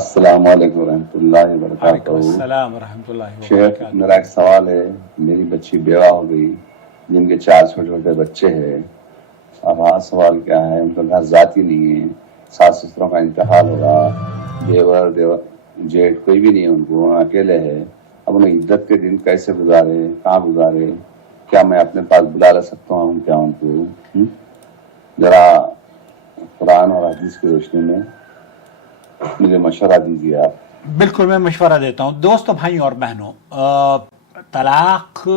السلام علیکم ورحمۃ اللہ وعلیکم وبرکاتہ۔ السلام ورحمۃ اللہ شیخ وبرکاتہ۔ میرا ایک سوال ہے، میری بچی بیوہ ہو گئی جن کے 4 چھوٹے چھوٹے بچے ہیں۔ اب ہاں سوال کیا ہے، ان کا گھر ذاتی نہیں ہے، ساس سسروں کا انتقال ہوگا، دیور جیٹ کوئی بھی نہیں ہے ان کو، وہ اکیلے ہے۔ اب انہیں عدت کے دن کیسے گزارے، کہاں گزارے، کیا میں اپنے پاس بلا لے سکتا ہوں کیا ان کو؟ ذرا قرآن اور حدیث کی روشنی میں مجھے مشورہ دیجیے آپ۔ بالکل میں مشورہ دیتا ہوں دوستوں، بھائیوں اور بہنوں۔ طلاق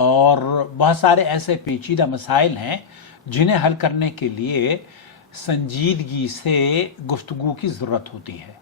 اور بہت سارے ایسے پیچیدہ مسائل ہیں جنہیں حل کرنے کے لیے سنجیدگی سے گفتگو کی ضرورت ہوتی ہے،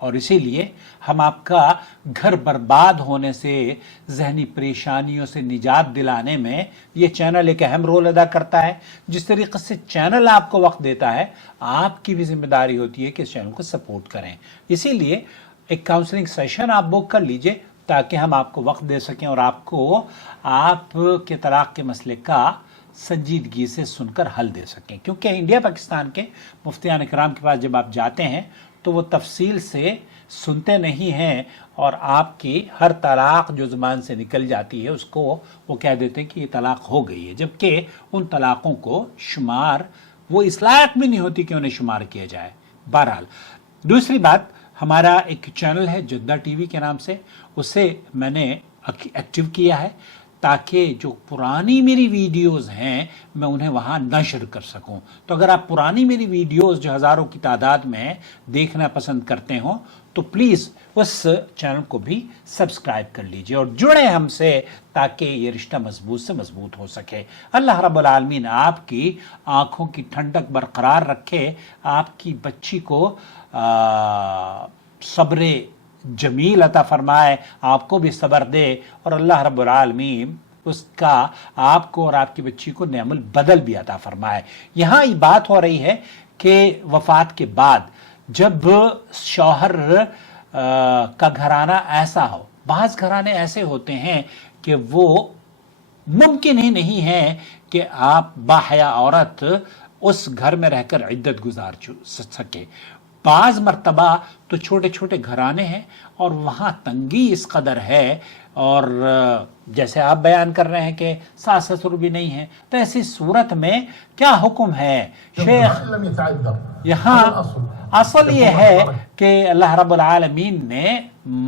اور اسی لیے ہم آپ کا گھر برباد ہونے سے، ذہنی پریشانیوں سے نجات دلانے میں یہ چینل ایک اہم رول ادا کرتا ہے۔ جس طریقے سے چینل آپ کو وقت دیتا ہے، آپ کی بھی ذمہ داری ہوتی ہے کہ اس چینل کو سپورٹ کریں۔ اسی لیے ایک کاؤنسلنگ سیشن آپ بک کر لیجئے تاکہ ہم آپ کو وقت دے سکیں اور آپ کو آپ کے طلاق کے مسئلے کا سنجیدگی سے سن کر حل دے سکیں، کیونکہ انڈیا پاکستان کے مفتیان کرام کے پاس جب آپ جاتے ہیں تو وہ تفصیل سے سنتے نہیں ہیں، اور آپ کی ہر طلاق جو زبان سے نکل جاتی ہے اس کو وہ کہہ دیتے ہیں کہ یہ طلاق ہو گئی ہے، جبکہ ان طلاقوں کو شمار وہ اس لائق بھی نہیں ہوتی کہ انہیں شمار کیا جائے۔ بہرحال دوسری بات، ہمارا ایک چینل ہے جدہ ٹی وی کے نام سے، اسے میں نے ایکٹیو کیا ہے تاکہ جو پرانی میری ویڈیوز ہیں میں انہیں وہاں نشر کر سکوں۔ تو اگر آپ پرانی میری ویڈیوز جو ہزاروں کی تعداد میں دیکھنا پسند کرتے ہوں تو پلیز اس چینل کو بھی سبسکرائب کر لیجئے اور جڑیں ہم سے تاکہ یہ رشتہ مضبوط سے مضبوط ہو سکے۔ اللہ رب العالمین آپ کی آنکھوں کی ٹھنڈک برقرار رکھے، آپ کی بچی کو صبر جمیل عطا فرمائے، آپ کو بھی صبر دے، اور اللہ رب العالمین اس کا آپ کو اور آپ کی بچی کو نعم البدل بھی عطا فرمائے۔ یہاں یہ بات ہو رہی ہے کہ وفات کے بعد جب شوہر کا گھرانہ ایسا ہو، بعض گھرانے ایسے ہوتے ہیں کہ وہ ممکن ہی نہیں ہے کہ آپ باحیا عورت اس گھر میں رہ کر عدت گزار سکے۔ بعض مرتبہ تو چھوٹے چھوٹے گھرانے ہیں اور وہاں تنگی اس قدر ہے، اور جیسے آپ بیان کر رہے ہیں کہ ساس سسر بھی نہیں ہیں، تو ایسی صورت میں کیا حکم ہے شیخ؟ یہاں اصل یہ ہے کہ اللہ رب العالمین نے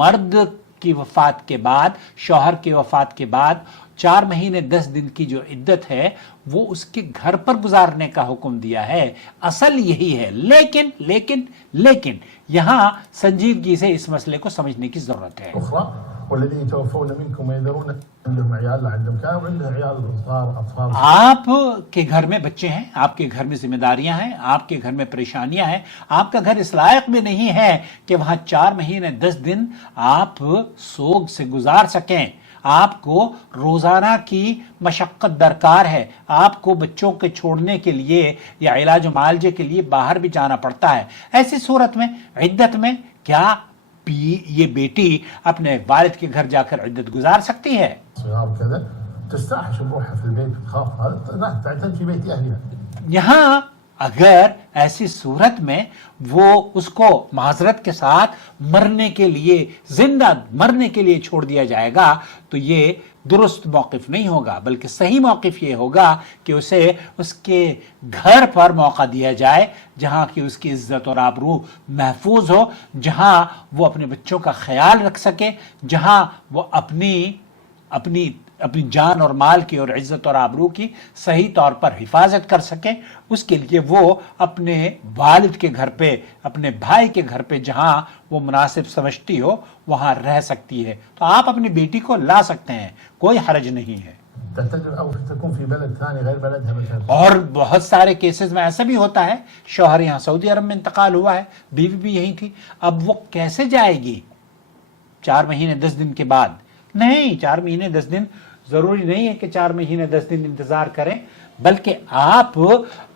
مرد کی وفات کے بعد، شوہر کی وفات کے بعد 4 مہینے 10 دن کی جو عدت ہے وہ اس کے گھر پر گزارنے کا حکم دیا ہے۔ اصل یہی ہے، لیکن یہاں سنجیدگی سے اس مسئلے کو سمجھنے کی ضرورت ہے۔ آپ کے گھر میں بچے ہیں، آپ کے گھر میں ذمہ داریاں ہیں، آپ کے گھر میں پریشانیاں ہیں، آپ کا گھر اس لائق میں نہیں ہے کہ وہاں 4 مہینے 10 دن آپ سوگ سے گزار سکیں۔ آپ کو روزانہ کی مشقت درکار ہے، آپ کو بچوں کے چھوڑنے کے لیے یا علاج و معالجے کے لیے باہر بھی جانا پڑتا ہے۔ ایسی صورت میں عدت میں کیا یہ بیٹی اپنے والد کے گھر جا کر عدت گزار سکتی ہے؟ یہاں اگر ایسی صورت میں وہ اس کو معذرت کے ساتھ زندہ مرنے کے لیے چھوڑ دیا جائے گا تو یہ درست موقف نہیں ہوگا، بلکہ صحیح موقف یہ ہوگا کہ اسے اس کے گھر پر موقع دیا جائے جہاں کہ اس کی عزت اور آبرو محفوظ ہو، جہاں وہ اپنے بچوں کا خیال رکھ سکے، جہاں وہ اپنی جان اور مال کی اور عزت اور آبرو کی صحیح طور پر حفاظت کر سکیں۔ اس کے لیے وہ اپنے والد کے گھر پہ، اپنے بھائی کے گھر پہ جہاں وہ مناسب سمجھتی ہو وہاں رہ سکتی ہے۔ تو آپ اپنی بیٹی کو لا سکتے ہیں، کوئی حرج نہیں ہے۔ اور بہت سارے کیسز میں ایسا بھی ہوتا ہے، شوہر یہاں سعودی عرب میں انتقال ہوا ہے، بیوی بھی یہی تھی، اب وہ کیسے جائے گی 4 مہینے 10 دن کے بعد؟ نہیں، 4 مہینے 10 دن ضروری نہیں ہے کہ 4 مہینے 10 دن انتظار کریں، بلکہ آپ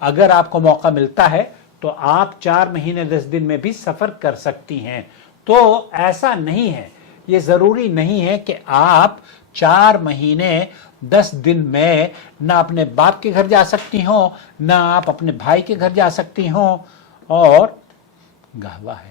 اگر آپ کو موقع ملتا ہے تو آپ 4 مہینے 10 دن میں بھی سفر کر سکتی ہیں۔ تو ایسا نہیں ہے، یہ ضروری نہیں ہے کہ آپ 4 مہینے 10 دن میں نہ اپنے باپ کے گھر جا سکتی ہوں، نہ آپ اپنے بھائی کے گھر جا سکتی ہوں۔ اور گہوا ہے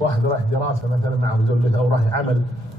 واحد رايح دراسه مثلا مع زوجته او رايح عمل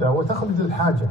وتخرج الحاجه